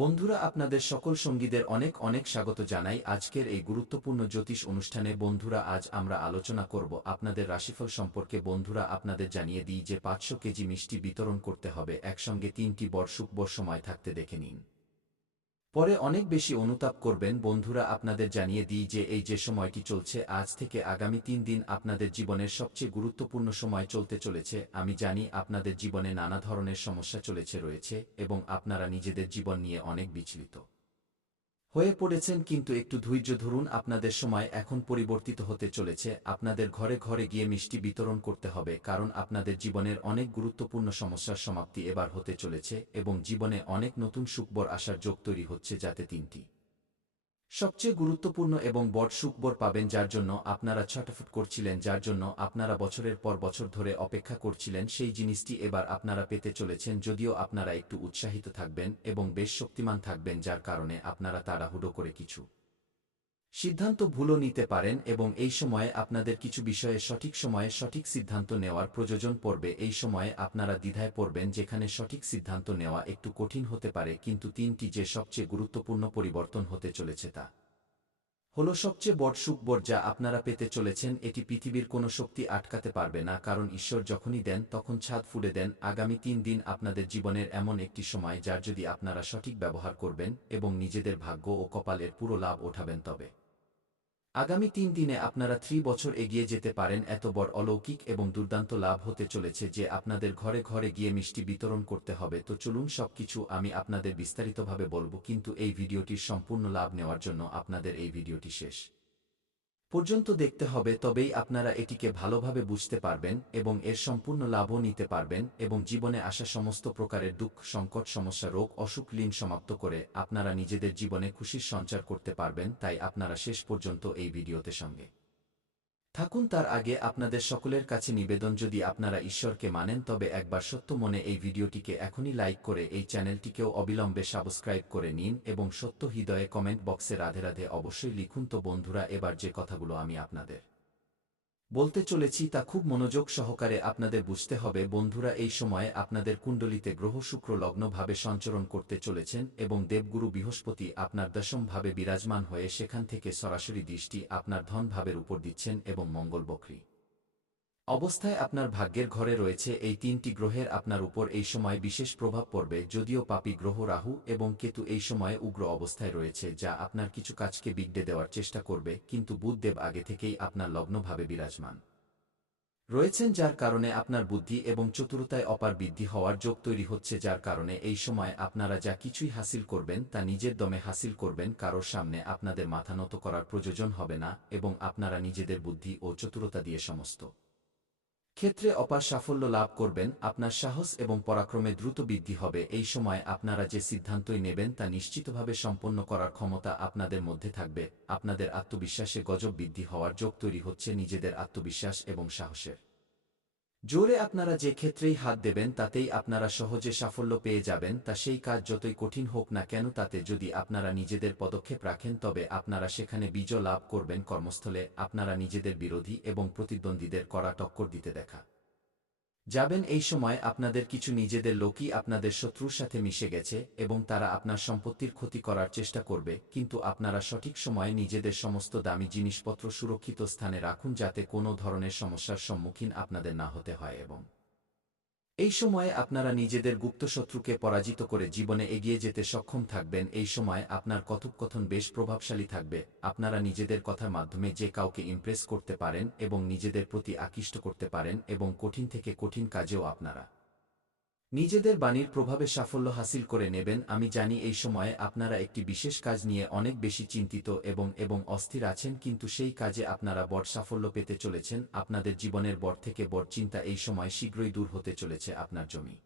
বন্ধুরা, আপনাদের সকল সঙ্গীদের অনেক অনেক স্বাগত জানাই আজকের এই গুরুত্বপূর্ণ জ্যোতিষ অনুষ্ঠানে। বন্ধুরা, আজ আমরা আলোচনা করব আপনাদের রাশিফল সম্পর্কে। বন্ধুরা, আপনাদের জানিয়ে দিই যে 500 কেজি মিষ্টি বিতরণ করতে হবে একসঙ্গে 3টি বর শুভ সময় থাকতে দেখে নিন, পরে অনেক বেশি অনুতাপ করবেন। বন্ধুরা, আপনাদের জানিয়ে দিই যে এই যে সময়টি চলছে আজ থেকে আগামী 3 দিন আপনাদের জীবনের সবচেয়ে গুরুত্বপূর্ণ সময় চলতে চলেছে। আমি জানি আপনাদের জীবনে নানা ধরনের সমস্যা রয়েছে এবং আপনারা নিজেদের জীবন নিয়ে অনেক বিচলিত হয়ে পড়েছেন, কিন্তু একটু ধৈর্য ধরুন। আপনাদের সময় এখন পরিবর্তিত হতে চলেছে। আপনাদের ঘরে ঘরে গিয়ে মিষ্টি বিতরণ করতে হবে, কারণ আপনাদের জীবনের অনেক গুরুত্বপূর্ণ সমস্যার সমাপ্তি এবার হতে চলেছে এবং জীবনে অনেক নতুন সুখবর আসার যোগ তৈরি হচ্ছে, যাতে 3টি সবচেয়ে গুরুত্বপূর্ণ এবং বড় সুখবর পাবেন, যার জন্য আপনারা ছটফট করছিলেন, যার জন্য আপনারা বছরের পর বছর ধরে অপেক্ষা করছিলেন। সেই জিনিসটি এবার আপনারা পেতে চলেছেন। যদিও আপনারা একটু উৎসাহিত থাকবেন এবং বেশ শক্তিমান থাকবেন, যার কারণে আপনারা তাড়াহুড়ো করে কিছু সিদ্ধান্ত ভুলও নিতে পারেন এবং এই সময়ে আপনাদের কিছু বিষয়ে সঠিক সময়ে সঠিক সিদ্ধান্ত নেওয়ার প্রয়োজন পড়বে। এই সময়ে আপনারা দ্বিধায় পড়বেন, যেখানে সঠিক সিদ্ধান্ত নেওয়া একটু কঠিন হতে পারে, কিন্তু 3টি যে সবচেয়ে গুরুত্বপূর্ণ পরিবর্তন হতে চলেছে তা হলো সবচেয়ে বড় সুখবর যা আপনারা পেতে চলেছেন। এটি পৃথিবীর কোনো শক্তি আটকাতে পারবে না, কারণ ঈশ্বর যখনই দেন তখন ছাদ ফুঁড়ে দেন। আগামী 3 দিন আপনাদের জীবনের এমন একটি সময়, যার যদি আপনারা সঠিক ব্যবহার করবেন এবং নিজেদের ভাগ্য ও কপালের পুরো লাভ ওঠাবেন, তবে আগামী 3 দিনে আপনারা 3 বছর এগিয়ে যেতে পারেন। এত বড় অলৌকিক এবং দুর্দান্ত লাভ হতে চলেছে যে আপনাদের ঘরে ঘরে গিয়ে মিষ্টি বিতরণ করতে হবে। তো চলুন, সবকিছু আমি আপনাদের বিস্তারিতভাবে বলবো, কিন্তু এই ভিডিওটির সম্পূর্ণ লাভ নেওয়ার জন্য আপনাদের এই ভিডিওটি শেষ পর্যন্ত দেখতে হবে, তবেই আপনারা এটিকে ভালোভাবে বুঝতে পারবেন এবং এর সম্পূর্ণ লাভও নিতে পারবেন এবং জীবনে আসা সমস্ত প্রকারের দুঃখ, সংকট, সমস্যা, রোগ, অসুখ, লীন সমাপ্ত করে আপনারা নিজেদের জীবনে খুশির সঞ্চার করতে পারবেন। তাই আপনারা শেষ পর্যন্ত এই ভিডিওতে সঙ্গে থাকুন। তার আগে আপনাদের সকলের কাছে নিবেদন, যদি আপনারা ঈশ্বরকে মানেন তবে একবার সত্য মনে এই ভিডিওটিকে এখনই লাইক করে এই চ্যানেলটিকেও অবিলম্বে সাবস্ক্রাইব করে নিন এবং সত্য হৃদয়ে কমেন্ট বক্সে রাধে রাধে অবশ্যই লিখুন। তো বন্ধুরা, এবার যে কথাগুলো আমি আপনাদের বলতে চলেছি তা খুব মনোযোগ সহকারে আপনাদের বুঝতে হবে। বন্ধুরা, এই সময়ে আপনাদের কুণ্ডলিতে গ্রহ শুক্র লগ্নভাবে সঞ্চরণ করতে চলেছেন এবং দেবগুরু বৃহস্পতি আপনার দশম ভাবে বিরাজমান হয়ে সেখান থেকে সরাসরি দৃষ্টি আপনার ধন ভাবের উপর দিচ্ছেন এবং মঙ্গল বক্রী অবস্থায় আপনার ভাগ্যের ঘরে রয়েছে। এই 3টি গ্রহের আপনার উপর এই সময় বিশেষ প্রভাব পড়বে। যদিও পাপী গ্রহ রাহু এবং কেতু এই সময়ে উগ্র অবস্থায় রয়েছে, যা আপনার কিছু কাজকে বিগড়ে দেওয়ার চেষ্টা করবে, কিন্তু বুধদেব আগে থেকেই আপনার লগ্নভাবে বিরাজমান রয়েছেন, যার কারণে আপনার বুদ্ধি এবং চতুরতায় অপার বৃদ্ধি হওয়ার যোগ তৈরি হচ্ছে, যার কারণে এই সময় আপনারা যা কিছুই হাসিল করবেন তা নিজের দমে হাসিল করবেন। কারোর সামনে আপনাদের মাথা নত করার প্রয়োজন হবে না এবং আপনারা নিজেদের বুদ্ধি ও চতুরতা দিয়ে সমস্ত ক্ষেত্রে অপার সাফল্য লাভ করবেন। আপনার সাহস এবং পরাক্রমে দ্রুত বৃদ্ধি হবে। এই সময় আপনারা যে সিদ্ধান্তই নেবেন তা নিশ্চিতভাবে সম্পন্ন করার ক্ষমতা আপনাদের মধ্যে থাকবে। আপনাদের আত্মবিশ্বাসে গজব বৃদ্ধি হওয়ার যোগ তৈরি হচ্ছে। নিজেদের আত্মবিশ্বাস এবং সাহসের জোরে আপনারা যে ক্ষেত্রেই হাত দেবেন তাতেই আপনারা সহজে সাফল্য পেয়ে যাবেন। তা সেই কাজ যতই কঠিন হোক না কেন, তাতে যদি আপনারা নিজেদের পদক্ষেপ রাখেন তবে আপনারা সেখানে বিজয় লাভ করবেন। কর্মস্থলে আপনারা নিজেদের বিরোধী এবং প্রতিদ্বন্দ্বীদের কড়া টক্কর দিতে দেখা যাবেন। এই সময় আপনাদের কিছু নিজেদের লোকই আপনাদের শত্রুর সাথে মিশে গেছে এবং তারা আপনার সম্পত্তির ক্ষতি করার চেষ্টা করবে, কিন্তু আপনারা সঠিক সময়ে নিজেদের সমস্ত দামি জিনিসপত্র সুরক্ষিত স্থানে রাখুন, যাতে কোনো ধরনের সমস্যার সম্মুখীন আপনাদের না হতে হয় এবং এই সময়ে আপনারা নিজেদের গুপ্ত শত্রুকে পরাজিত করে জীবনে এগিয়ে যেতে সক্ষম থাকবেন। এই সময় আপনার কথোপকথন বেশ প্রভাবশালী থাকবে। আপনারা নিজেদের কথার মাধ্যমে যে কাউকে ইমপ্রেস করতে পারেন এবং নিজেদের প্রতি আকৃষ্ট করতে পারেন এবং কঠিন থেকে কঠিন কাজেও আপনারা নিজেদের বাণীর প্রভাবে সাফল্য হাসিল করে নেবেন। আমি জানি এই সময়ে আপনারা একটি বিশেষ কাজ নিয়ে অনেক বেশি চিন্তিত এবং অস্থির আছেন, কিন্তু সেই কাজে আপনারা বড় সাফল্য পেতে চলেছেন। আপনাদের জীবনের বড় থেকে বড় চিন্তা এই সময় শীঘ্রই দূর হতে চলেছে। আপনার জমি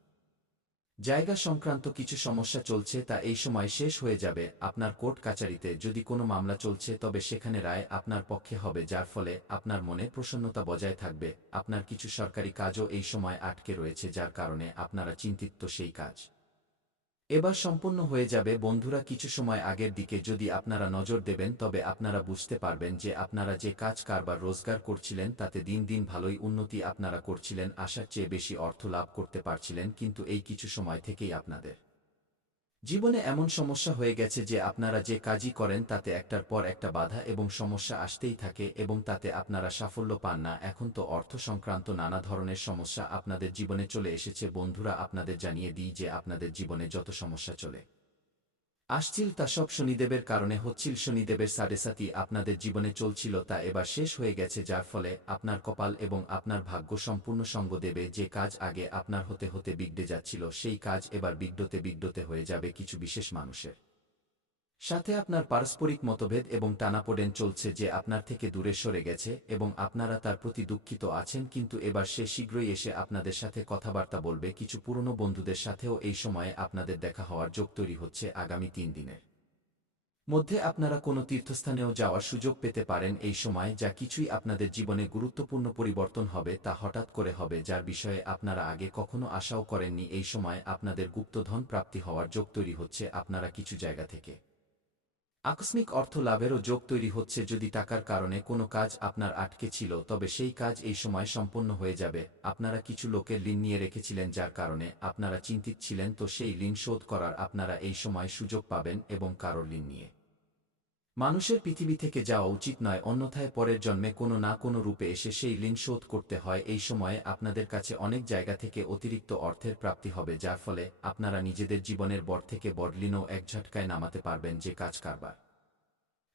জায়গা সংক্রান্ত কিছু সমস্যা চলছে, তা এই সময় শেষ হয়ে যাবে। আপনার কোর্ট কাচারিতে যদি কোনো মামলা চলছে তবে সেখানে রায় আপনার পক্ষে হবে, যার ফলে আপনার মনে প্রসন্নতা বজায় থাকবে। আপনার কিছু সরকারি কাজও এই সময় আটকে রয়েছে, যার কারণে আপনারা চিন্তিত। সেই কাজ এবার সম্পন্ন হয়ে যাবে। বন্ধুরা, কিছু সময় আগের দিকে যদি আপনারা নজর দেবেন তবে আপনারা বুঝতে পারবেন যে আপনারা যে কাজ কারবার রোজগার করছিলেন তাতে দিন দিন ভালোই উন্নতি আপনারা করছিলেন, আশার চেয়ে বেশি অর্থ লাভ করতে পারছিলেন, কিন্তু এই কিছু সময় থেকেই আপনাদের জীবনে এমন সমস্যা হয়ে গেছে যে আপনারা যে কাজই করেন তাতে একটার পর একটা বাধা এবং সমস্যা আসতেই থাকে এবং তাতে আপনারা সাফল্য পান না। এখন তো অর্থ সংক্রান্ত নানা ধরনের সমস্যা আপনাদের জীবনে চলে এসেছে। বন্ধুরা, আপনাদের জানিয়ে দিই যে আপনাদের জীবনে যত সমস্যা চলে আসছিল তা সব শনিদেবের কারণে হচ্ছিল। শনিদেবের সাড়েসাতি আপনাদের জীবনে চলছিল তা এবার শেষ হয়ে গেছে, যার ফলে আপনার কপাল এবং আপনার ভাগ্য সম্পূর্ণ সঙ্গ দেবে। যে কাজ আগে আপনার হতে হতে বিগড়ে যাচ্ছিল সেই কাজ এবার বিগড়তে বিগড়তে হয়ে যাবে কিছু বিশেষ মানুষের সাথে। আপনার পারস্পরিক মতভেদ এবং টানাপোড়েন চলছে যে আপনার থেকে দূরে সরে গেছে এবং আপনারা তার প্রতি দুঃখিত আছেন, কিন্তু এবার সে শীঘ্রই এসে আপনাদের সাথে কথাবার্তা বলবে। কিছু পুরনো বন্ধুদের সাথেও এই সময়ে আপনাদের দেখা হওয়ার যোগ তৈরি হচ্ছে। আগামী 3 দিনের মধ্যে আপনারা কোনো তীর্থস্থানেও যাওয়ার সুযোগ পেতে পারেন এই সময়। যা কিছুই আপনাদের জীবনে গুরুত্বপূর্ণ পরিবর্তন হবে তা হঠাৎ করে হবে, যার বিষয়ে আপনারা আগে কখনো আশাও করেননি। এই সময় আপনাদের গুপ্তধন প্রাপ্তি হওয়ার যোগ তৈরি হচ্ছে। আপনারা কিছু জায়গা থেকে আকস্মিক অর্থ লাভেরও যোগ তৈরি হচ্ছে। যদি টাকার কারণে কোনো কাজ আপনার আটকে ছিল তবে সেই কাজ এই সময় সম্পন্ন হয়ে যাবে। আপনারা কিছু লোকের ঋণ নিয়ে রেখেছিলেন যার কারণে আপনারা চিন্তিত ছিলেন, তো সেই ঋণ শোধ করার আপনারা এই সময় সুযোগ পাবেন এবং কারোর ঋণ নিয়ে মানুষের পৃথিবী থেকে যাওয়া উচিত নয়, অন্যথায় পরের জন্মে কোনো না কোনো রূপে এসে সেই ঋণ শোধ করতে হয়। এই সময়ে আপনাদের কাছে অনেক জায়গা থেকে অতিরিক্ত অর্থের প্রাপ্তি হবে, যার ফলে আপনারা নিজেদের জীবনের বড় থেকে বড় ঋণও এক ঝটকায় নামাতে পারবেন। যে কাজ কারবার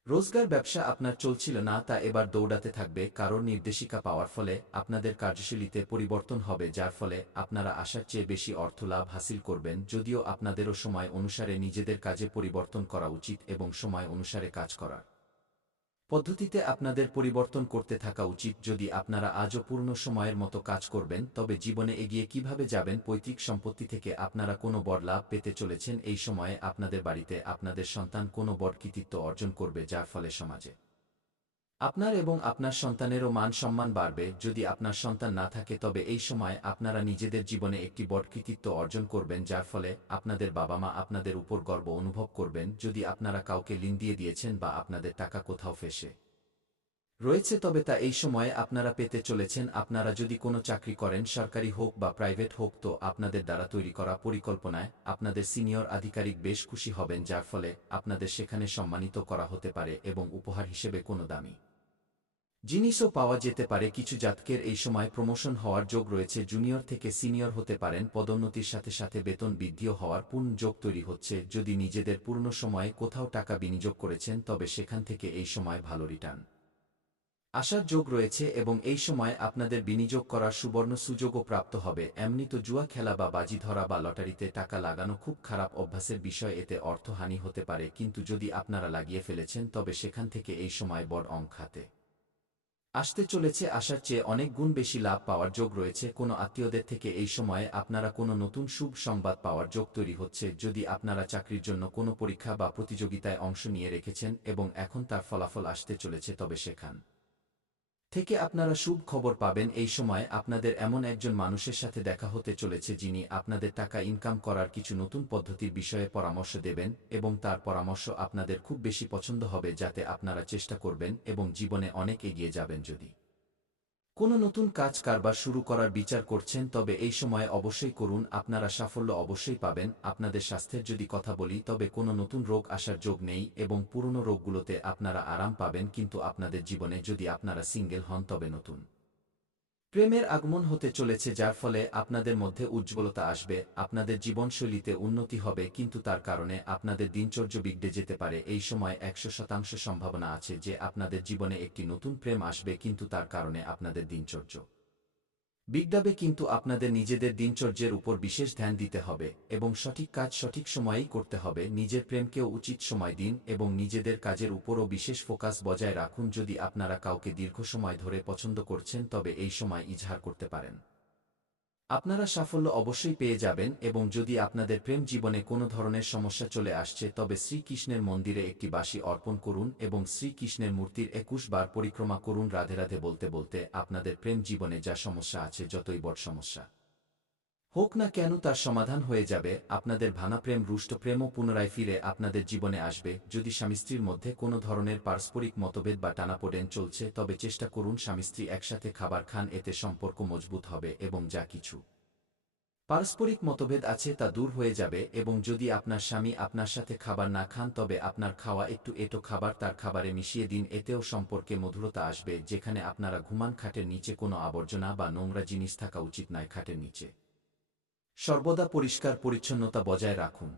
রোজগার ব্যবসা আপনার চলছিল না তা এবার দৌড়াতে থাকবে। কারোর নির্দেশিকা পাওয়ার ফলে আপনাদের কার্যশৈলীতে পরিবর্তন হবে, যার ফলে আপনারা আশার চেয়ে বেশি অর্থ লাভ হাসিল করবেন। যদিও আপনাদেরও সময় অনুসারে নিজেদের কাজে পরিবর্তন করা উচিত এবং সময় অনুসারে কাজ করার পদ্ধতিতে আপনাদের পরিবর্তন করতে থাকা উচিত। যদি আপনারা আজও পূর্ণ সময়ের মতো কাজ করবেন তবে জীবনে এগিয়ে কিভাবে যাবেন। পৈতৃক সম্পত্তি থেকে আপনারা কোনো বড় লাভ পেতে চলেছেন। এই সময়ে আপনাদের বাড়িতে আপনাদের সন্তান কোনো বড় কৃতিত্ব অর্জন করবে, যার ফলে সমাজে আপনার এবং আপনার সন্তানেরও মান সম্মান বাড়বে। যদি আপনার সন্তান না থাকে তবে এই সময় আপনারা নিজেদের জীবনে একটি বড় কৃতিত্ব অর্জন করবেন, যার ফলে আপনাদের বাবা মা আপনাদের উপর গর্ব অনুভব করবেন। যদি আপনারা কাউকে ঋণ দিয়ে দিয়েছেন বা আপনাদের টাকা কোথাও ফেঁসে রয়েছে তবে তা এই সময়ে আপনারা পেতে চলেছেন। আপনারা যদি কোনো চাকরি করেন, সরকারি হোক বা প্রাইভেট হোক, তো আপনাদের দ্বারা তৈরি করা পরিকল্পনায় আপনাদের সিনিয়র আধিকারিক বেশ খুশি হবেন, যার ফলে আপনাদের সেখানে সম্মানিত করা হতে পারে এবং উপহার হিসেবে কোনো দামি জিনিসও পাওয়া যেতে পারে। কিছু জাতকের এই সময় প্রমোশন হওয়ার যোগ রয়েছে, জুনিয়র থেকে সিনিয়র হতে পারেন। পদোন্নতির সাথে সাথে বেতন বৃদ্ধিও হওয়ার পূর্ণ যোগ তৈরি হচ্ছে। যদি নিজেদের পূর্ণ সময়ে কোথাও টাকা বিনিয়োগ করেছেন তবে সেখান থেকে এই সময় ভালো রিটার্ন আসার যোগ রয়েছে এবং এই সময় আপনাদের বিনিয়োগ করার সুবর্ণ সুযোগও প্রাপ্ত হবে। এমনি তো জুয়া খেলা বা বাজি ধরা বা লটারিতে টাকা লাগানো খুব খারাপ অভ্যাসের বিষয়, এতে অর্থহানি হতে পারে, কিন্তু যদি আপনারা লাগিয়ে ফেলেছেন তবে সেখান থেকে এই সময় বড় অঙ্ক হাতে আসতে চলেছে। আসার চেয়ে অনেক গুণ বেশি লাভ পাওয়ার যোগ রয়েছে। কোনো আত্মীয়দের থেকে এই সময়ে আপনারা কোনো নতুন শুভ সংবাদ পাওয়ার যোগ তৈরি হচ্ছে। যদি আপনারা চাকরির জন্য কোনো পরীক্ষা বা প্রতিযোগিতায় অংশ নিয়ে রেখেছেন এবং এখন তার ফলাফল আসতে চলেছে তবে সেখান থেকে আপনারা শুভ খবর পাবেন। এই সময় আপনাদের এমন একজন মানুষের সাথে দেখা হতে চলেছে যিনি আপনাদের টাকা ইনকাম করার কিছু নতুন পদ্ধতির বিষয়ে পরামর্শ দেবেন এবং তার পরামর্শ আপনাদের খুব বেশি পছন্দ হবে, যাতে আপনারা চেষ্টা করবেন এবং জীবনে অনেক এগিয়ে যাবেন। যদি কোনো নতুন কাজ কারবার শুরু করার বিচার করছেন তবে এই সময় অবশ্যই করুন, আপনারা সাফল্য অবশ্যই পাবেন। আপনাদের স্বাস্থ্যের যদি কথা বলি তবে কোনো নতুন রোগ আসার যোগ নেই এবং পুরনো রোগগুলোতে আপনারা আরাম পাবেন। কিন্তু আপনাদের জীবনে যদি আপনারা সিঙ্গেল হন তবে নতুন প্রেমের আগমন হতে চলেছে, যার ফলে আপনাদের মধ্যে উজ্জ্বলতা আসবে। আপনাদের জীবনশৈলীতে উন্নতি হবে, কিন্তু তার কারণে আপনাদের দিনচর্য বিগড়ে যেতে পারে। এই সময় 100% সম্ভাবনা আছে যে আপনাদের জীবনে একটি নতুন প্রেম আসবে, কিন্তু তার কারণে আপনাদের দিনচর্য বিগড়াবে। কিন্তু আপনাদের নিজেদের দিনচর্যের উপর বিশেষ ধ্যান দিতে হবে এবং সঠিক কাজ সঠিক সময়েই করতে হবে। নিজের প্রেমকেও উচিত সময় দিন এবং নিজেদের কাজের উপরও বিশেষ ফোকাস বজায় রাখুন। যদি আপনারা কাউকে দীর্ঘ সময় ধরে পছন্দ করছেন তবে এই সময় ইজহার করতে পারেন। আপনারা সাফল্য অবশ্যই পেয়ে যাবেন এবং যদি আপনাদের প্রেম জীবনে কোনো ধরনের সমস্যা চলে আসছে তবে শ্রীকৃষ্ণের মন্দিরে একটি বাঁশি অর্পণ করুন এবং শ্রীকৃষ্ণের মূর্তির 21 বার পরিক্রমা করুন রাধে রাধে বলতে বলতে। আপনাদের প্রেম জীবনে যা সমস্যা আছে, যতই বড় সমস্যা হোক না কেন, তার সমাধান হয়ে যাবে। আপনাদের ভাঙা প্রেম, রুষ্ট প্রেমও পুনরায় ফিরে আপনাদের জীবনে আসবে। যদি স্বামী স্ত্রীর মধ্যে কোনো ধরনের পারস্পরিক মতভেদ বা টানাপোড়েন চলছে তবে চেষ্টা করুন স্বামী স্ত্রী একসাথে খাবার খান, এতে সম্পর্ক মজবুত হবে এবং যা কিছু পারস্পরিক মতভেদ আছে তা দূর হয়ে যাবে এবং যদি আপনার স্বামী আপনার সাথে খাবার না খান তবে আপনার খাওয়া একটু এঁটো খাবার তার খাবারে মিশিয়ে দিন, এতেও সম্পর্কে মধুরতা আসবে। যেখানে আপনারা ঘুমান খাটের নিচে কোনো আবর্জনা বা নোংরা জিনিস থাকা উচিত নয় খাটের নিচে। সর্বদা পরিষ্কার পরিচ্ছন্নতা বজায় রাখুন।